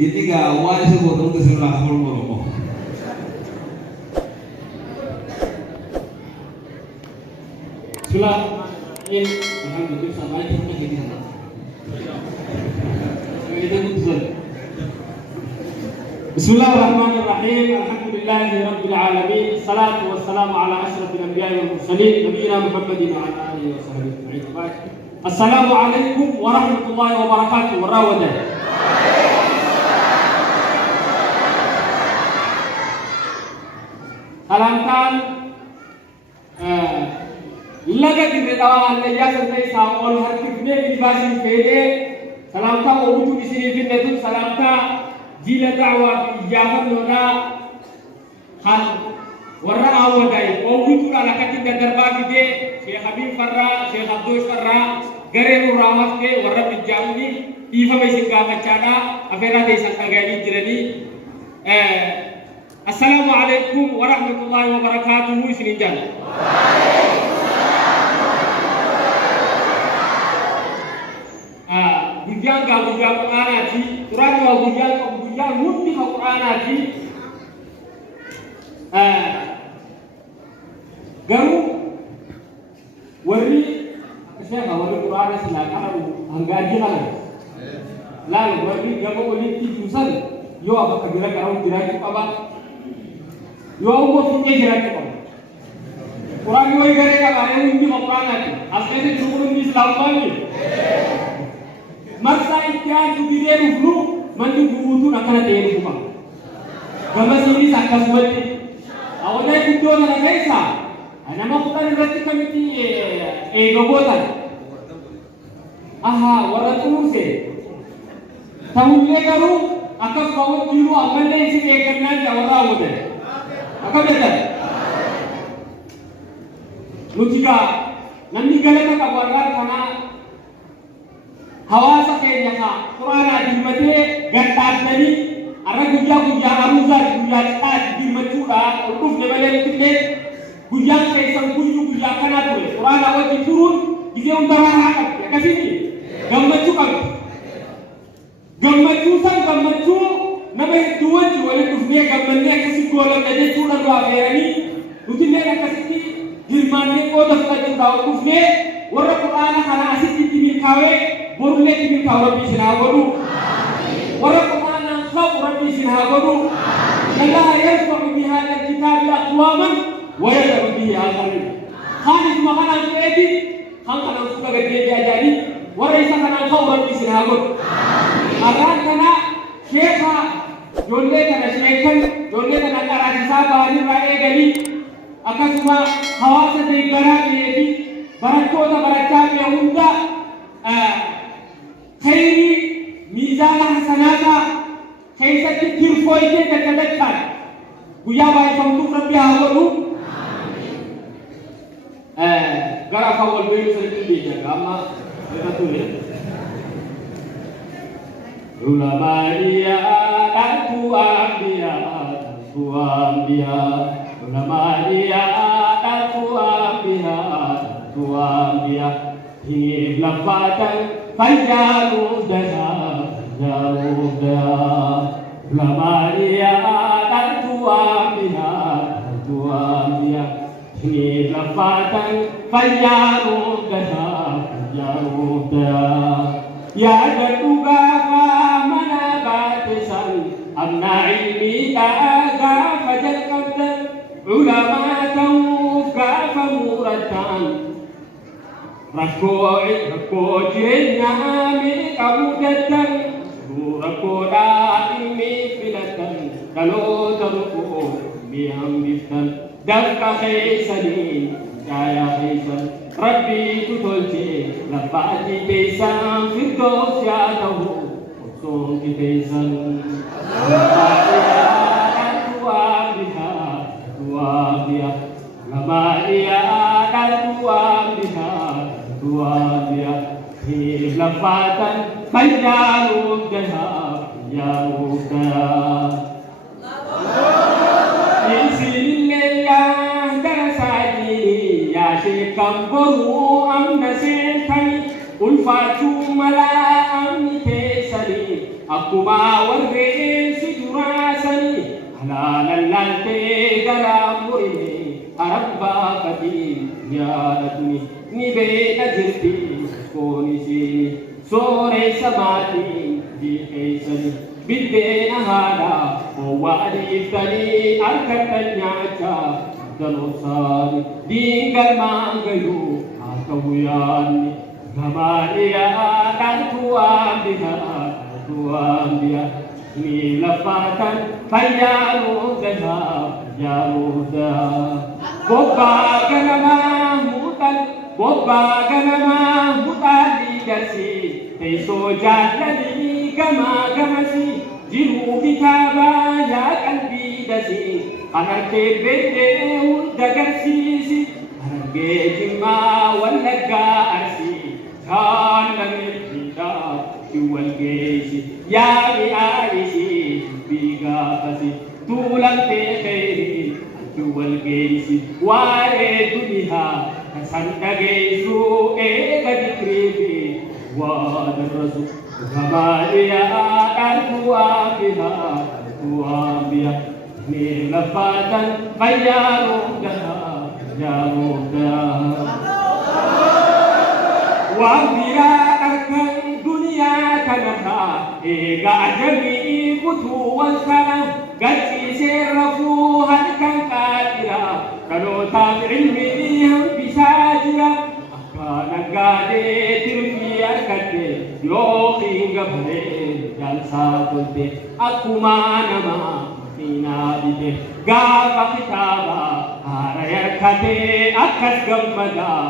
Ini ga awal sa botong to sa rahol mo mo. Sula in alhamdulillah sampai kita jadi sana. Kita betul. Bismillahirrahmanirrahim. Alhamdulillahirabbil alamin. Salatu wassalamu ala asyrafil anbiya'i wal mursalin nabiyina Muhammadin wa ala alihi wa sahbihi ajma'in. Assalamu alaikum warahmatullahi wabarakatuh. Warawadah. Salamkan laga kita Allah santai saol har kitne bilbasin fede salamka obutu bisini finnetu salamka jila da'wa ijabat nona hal warra awadai obutu ala katinda darbaki de Syekh Habib Farra Syekh Abdul Farra gareru ramat ke warra bijamni ifa besinga macana afera desa kagani jirani Assalamualaikum warahmatullahi wabarakatuh. Isninjan. Bujang ga bujang Qur'anaji, Quran wa bujang muti Qur'anaji. Garu wari saya ga wari Qur'ana silakan hanggaji lah. Lalu wari gamu oleh tijusan, yo apa kira karau kira apa? Yo mau fikir kira apa? Quran yo kira kira ada undi Qur'anaji. Aslinya cuma Islam bani. Maksa ikhtiar tu dia ruflu, mandi buku tu nak kena dia ruflu. Gambar sini sakit semua. Awalnya itu orang Malaysia. Nama bukan berarti kami gobotan. Aha, orang tu se. Tahun ni karu, akan kau kiri amal ni isi kerana jawara awalnya. Akan betul. Logika, nanti kalau kita kabar karena Hawasa kaya ka Qur'ana di mate gantat nani ara guja aruza guja ta di matura uruf le bale tinde guja kay sang guja kana tu Qur'ana wati turun ide undara hakat ya kasini gammachu sang nabe duwa ji wale kufne gammanne kasi gola kaje tuna do aferani utille ka kasiti dirmanne ko da ka daw kufne wara Qur'ana kana asiti timin kawe Borle timin kau Rabbi sinagodu, orang Qur'an kau Rabbi sinagodu, Allah yarfa'u bihadal kitab aqwaman wa yad'u bihi akharin. Khalis makanan edi, hangkana suka gede diajari, warai sakana kau Rabbi sinagodu. Agar kana syekha, jolle kana syekhan, jolle kana karasi sabani rae gali, akan cuma hawasa dari garam edi, barakota barakami unda. Khairi mizan hasanata kaisa tikir foite kadakkan guya bai famtu rabbi hawalu gara fawal belu sari di agama betul ya ulama dia dan tuambia ulama dia dan tuambia ini lafatan Fajaru dah, lamaria dan tuamia, ini lafatan fajaru dah, ya bertuga mana batisan, amna ilmi daga fajal kabdan, ulama tauka famuratan. Rakko jirenya milik kamu datang, rakko ini filatan. Kalau teruk diambilkan dan kahesani kaya hesan. Rabbi tutolce lapati pesan firdaus ya tahu usung pesan. Tuah dia, lama dia dan tuah dia hi lafatan fajaru dahab ya udah Bismillah dasani ya syekam boru am nasen ulfatu mala am pesali akkuma warreensi duraasanii halaalan laaltee garaa murine harabbaa fatii yaadatuni ni beeka jirti koonisiini sooressa maatii dhiheessani biddeena haadhaa owwaadhiiftanii harkattan nyaachaa daloosani diingal maangayuu haa ta'u yaanni gamaaliyaa dhaltuwaambiyaa ni laffaatan fayyaanuudaa bobbaa ganamaa muxaalii garsii teessoo jaallanii gamaa gamasii jiruu kitaabaa yaa qalbii dasii anargee beektee hunda garsiisi anargee jimmaa wallaggaa arsii jaallameettiidhaa kiwalgeessi yaami aayisii biigaafasi tuulamtee kheyrii kiwalgeessi waa'ee duniyaa kasan dhageessuu eega dikriifi waadarrasu gamaaliyaa dhaltuwaambiyaa ni laffaatan fayyaanuudaa waambiyaa arkan duniyaa kanarraa eega ajamii kutuu wal kana galchiisee rafuu halkan qaadira dhalootaaf ilmii hambisaa jira akka naggaadee tirfii argatte yookiin gabaree jaalsaa tolte akkuma namaa miinaa bite gaafa kitaabaa haara yarkatee akkas gammadaa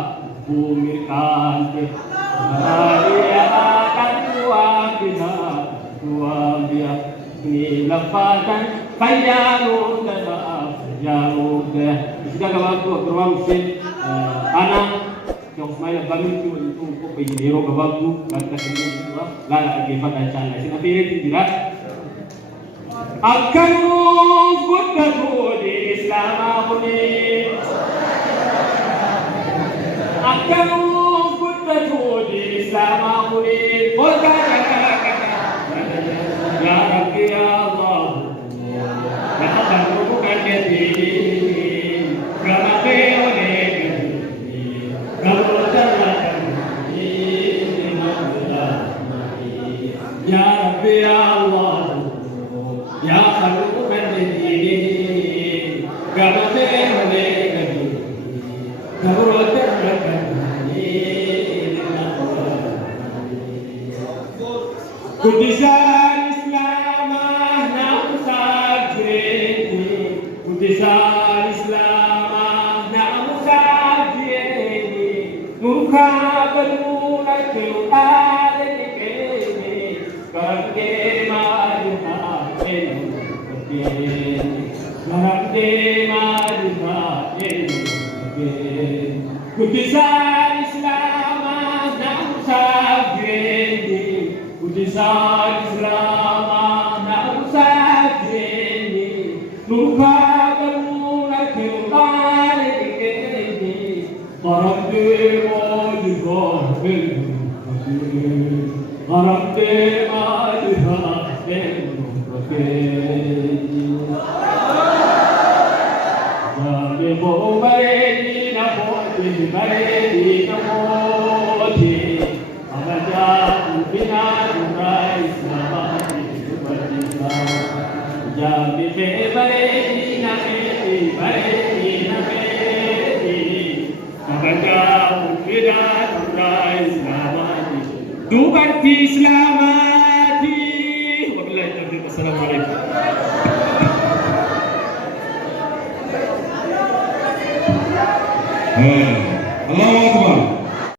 buumirkaante gamaaliyaa dhaltuwaambiyaa ni laffaatan fayyaanuudaa Sudah gabaabduu akkuma Hussein ana Ismail Abbaamilti waliin qopheeyyin yeroo gabaabduu bakka kennuu laala dhaggeeffadhaa inshaAllah isin afeereetiin jira. Akka nuuf guddatu diin Islaamaa kuni akka nuuf guddatu diin Islaamaa kuni olkaa yaa Rabbi yaa Allah Ya Rabbi ya Allah ya Khalq al-Dinin gamate hone gadi kabrote rakani Kudisan Islam nam sajreti Kudisan Islam nam sajreti nurka baduna kelale Karde marha Kudisan Islam nam sajreti Kudisan Islam nam sajreti nurka baduna kelale Karde marha Arabde alha Jane bo mareni na moti Amaja ubina dura Islamati subhanallah Jane be mareni na Amaja ubina dura Islamati Dubarti Islamati wabillahi taufiq. Assalamualaikum.